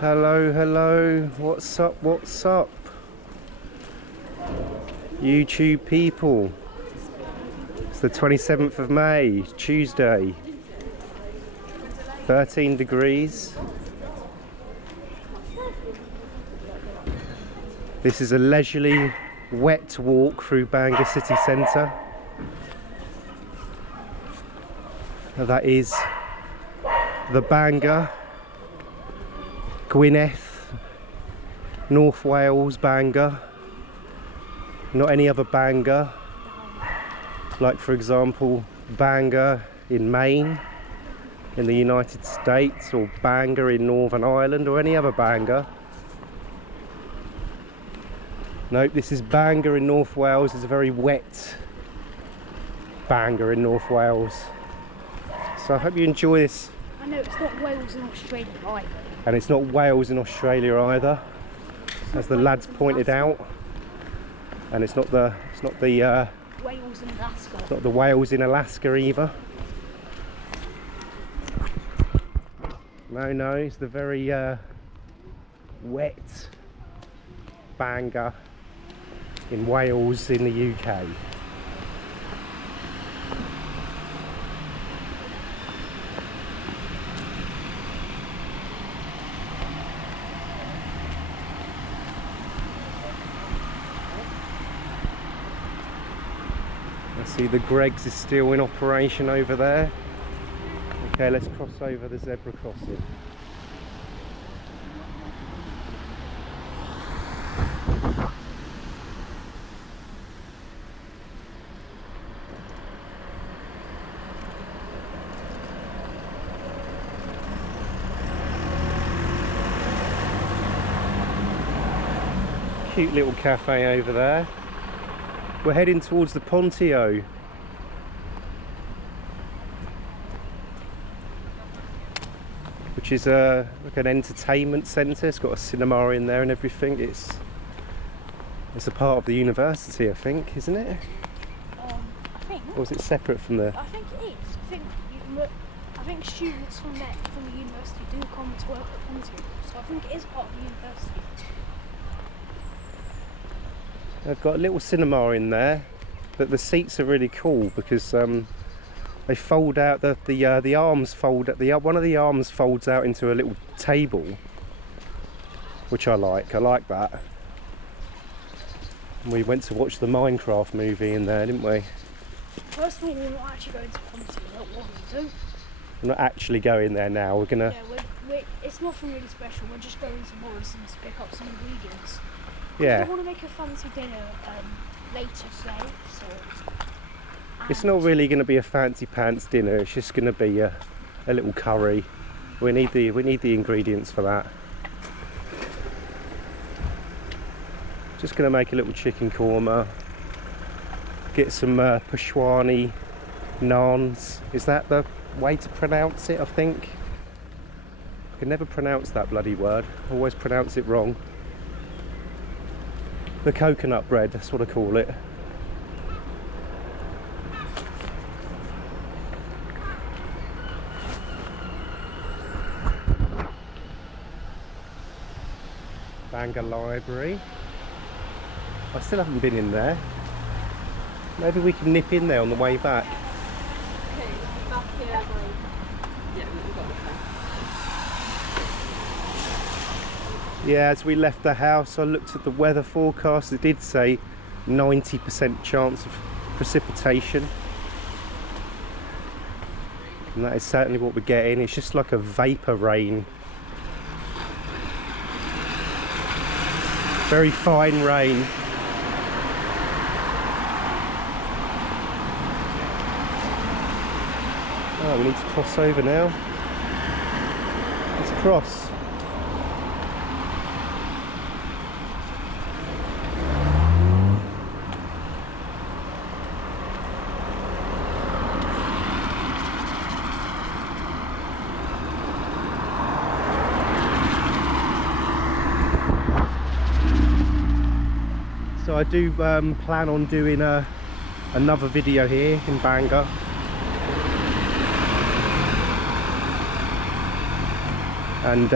Hello, hello, what's up, YouTube people? It's the 27th of May, Tuesday, 13 degrees. This is a leisurely, wet walk through Bangor city centre. That is the Bangor, Gwynedd, North Wales Bangor, not any other Bangor, like for example Bangor in Maine in the United States, or Bangor in Northern Ireland, or any other Bangor. Nope, this is Bangor in North Wales. It's a very wet Bangor in North Wales. So I hope you enjoy this. I know it's not Wales in Australia either. And it's not Wales in Australia either, as the lads pointed out. And it's not the Wales in Alaska. It's not the Wales in Alaska either. No, it's the very wet Bangor in Wales in the UK. I see the Greggs is still in operation over there. Okay, let's cross over the zebra crossing. Cute little cafe over there. We're heading towards the Pontio. Which is like an entertainment centre. It's got a cinema in there and everything. It's a part of the university, I think, isn't it? I think. Or is it separate from the? I think it is. I think students from the university do come to work at Ponty, so I think it is part of the university. They've got a little cinema in there, but the seats are really cool because they fold out. The arms fold. One of the arms folds out into a little table, which I like. I like that. We went to watch the Minecraft movie in there, didn't we? First of all, we're not actually going to Ponty. We're not actually going there now. We're gonna. Yeah, it's nothing really special. We're just going to Morrison's to pick up some ingredients. Yeah. I want to make a fancy dinner later today, so. It's not really going to be a fancy pants dinner. It's just going to be a little curry. We need the ingredients for that. Just going to make a little chicken korma. Get some Peshwani naans. Is that the way to pronounce it? I think. I can never pronounce that bloody word. I always pronounce it wrong. The coconut bread, that's what I call it. Bangor Library. I still haven't been in there. Maybe we can nip in there on the way back. Okay, back here, yeah, we've got Yeah, as we left the house, I looked at the weather forecast. It did say 90% chance of precipitation. And that is certainly what we're getting. It's just like a vapour rain. Very fine rain. Oh, we need to cross over now. Let's cross. So I do plan on doing another video here in Bangor. And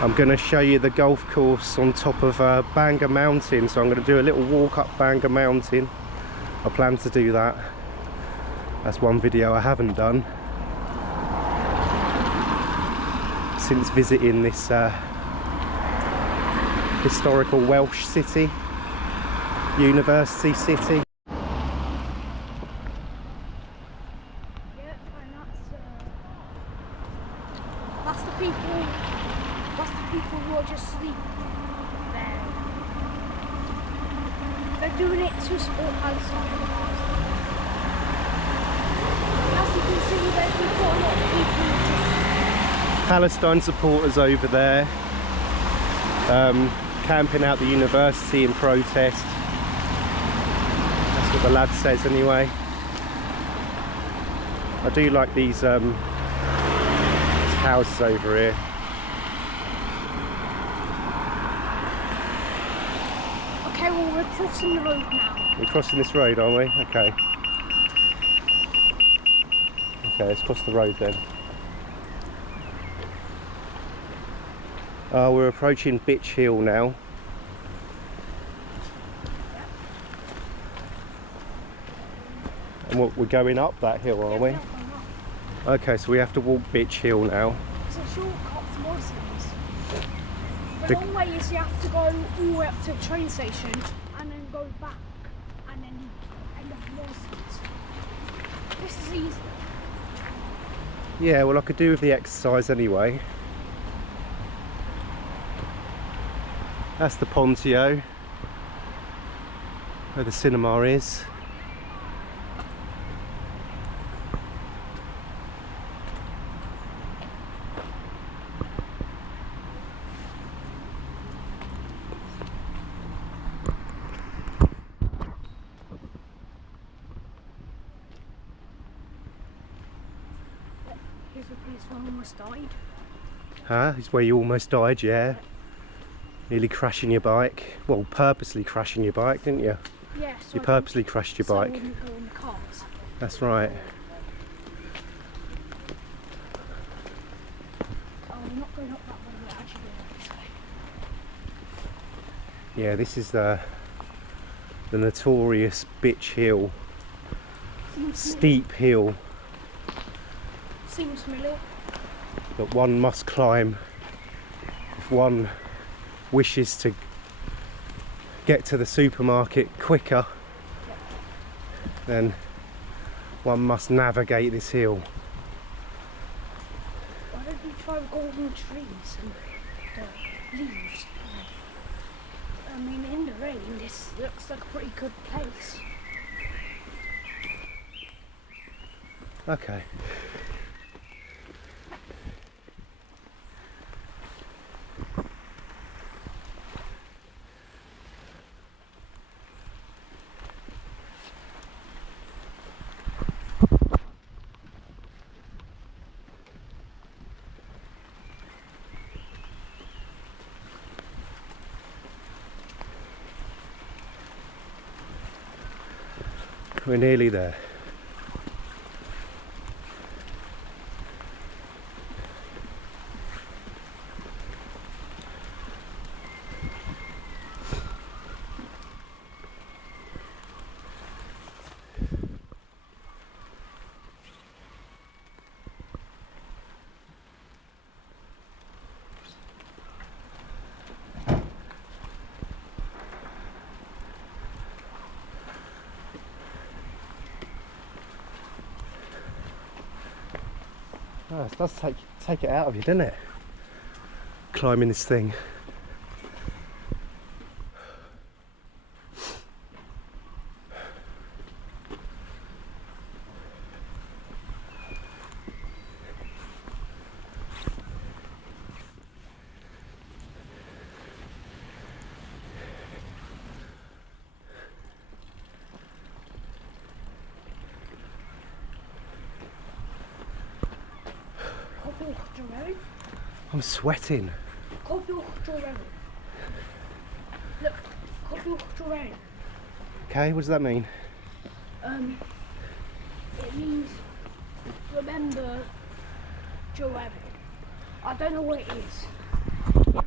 I'm going to show you the golf course on top of Bangor Mountain. So I'm going to do a little walk up Bangor Mountain. I plan to do that. That's one video I haven't done since visiting this historical Welsh city, university city. That's the people who are just sleeping there. They're doing it to support Palestine. As you can see, we've got a lot of people just... Palestine supporters over there, camping out the university in protest. That's what the lad says anyway. I do like these houses over here. Okay, well, we're crossing the road now. We're crossing this road, aren't we? Okay. Okay, let's cross the road then. We're approaching Bitch Hill now. And we're going up that hill, are we? Okay, so we have to walk Bitch Hill now. It's a shortcut to Morrison's. The long way is you have to go all the way up to the train station and then go back and then you end up at Morrison's. This is easy. Yeah, well I could do with the exercise anyway. That's the Pontio, where the cinema is. Here's the place where I almost died. Huh? It's where you almost died, yeah. Nearly crashing your bike. Well, purposely crashing your bike, didn't you? Yeah, so You purposely crashed your so I bike. wouldn't go in the cars. That's right. Oh, we're not going up that way, we're actually going this way. Yeah, this is the notorious Bitch Hill. Steep hill Seems familiar. that one must climb if one wishes to get to the supermarket quicker. Then one must navigate this hill. Why don't we try the golden trees and the leaves? I mean, in the rain, this looks like a pretty good place. Okay. We're nearly there. Oh, it does take it out of you, doesn't it? Climbing this thing. I'm sweating. Look, Okay, what does that mean? it means remember Joe Abbott. I don't know what it is.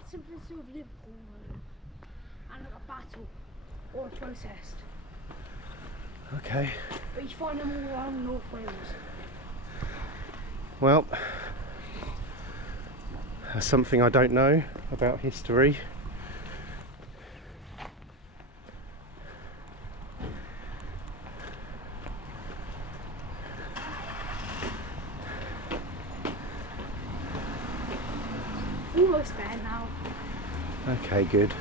something to do with Liverpool and like a battle or a protest. Okay. But you find them all around North Wales. Well, that's something I don't know about history. Almost there now. Okay, good.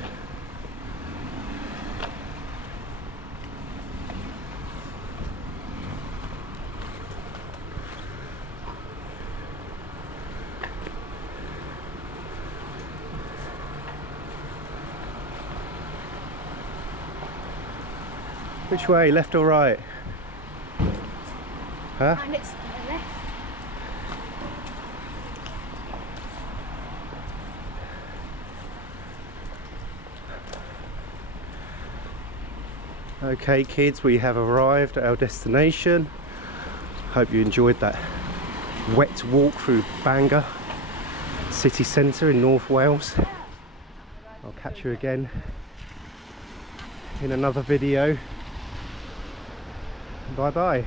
Which way, left or right? Huh? And it's to the left. Okay kids, we have arrived at our destination. Hope you enjoyed that wet walk through Bangor city centre in North Wales. I'll catch you again in another video. Bye bye.